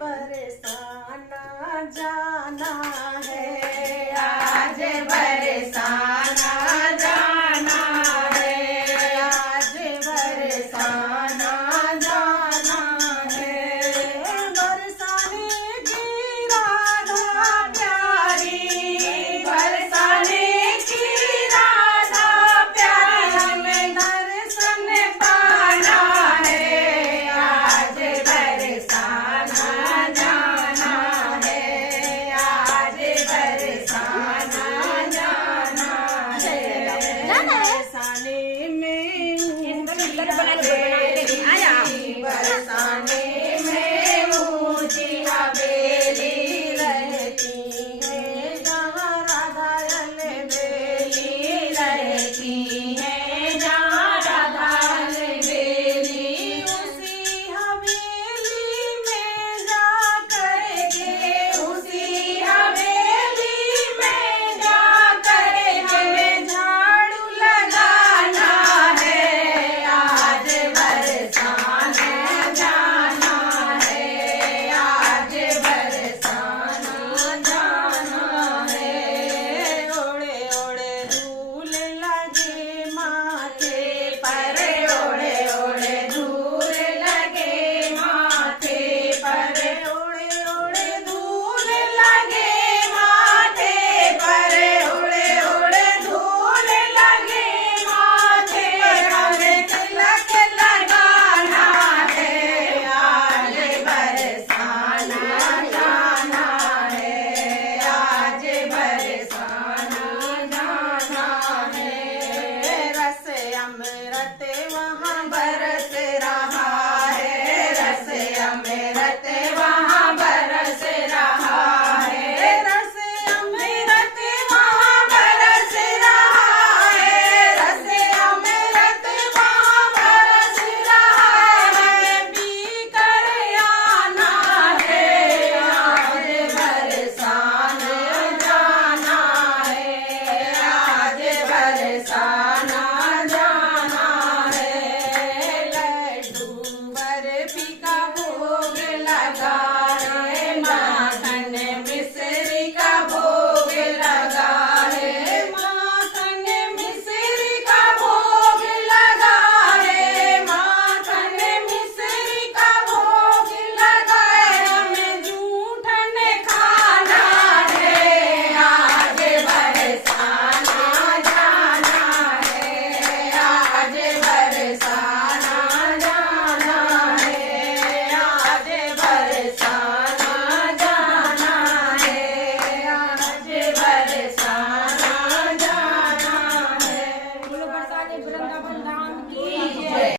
बरसाना जाना है, आज बरसाना जाना है, आज बरसाना जाना है। बरसाने की राधा प्यारी, बरसाने की राधा प्यारी, हमें दर्शन पाना है, आज बरसाना जाना है, आज बरसाना जाना है। बरसाने में बरसाने में ऊंची हवेली रहती है, जहाँ राधा अलबेली रहती है, जहाँ राधा अलबेली, उसी हवेली में जा करके, उसी हवेली में जा करके हमें झाड़ू लगाना है, आज बरसाना जाना है, आज बरसाना जाना है। ओड़े ओड़े धूल लगे माथे पर ओड़े ओड़े धूल लगे माथे पर, ओड़े ओड़े धूल लगे माथे पर, ओड़े ओड़े धूल लगे माथे पर, हमें तिलक लगाना है, आज बरसाना जाना है, आज बरसाना जाना है। रस अमृत वहाँ बरस रहा है, रस अमृत वहाँ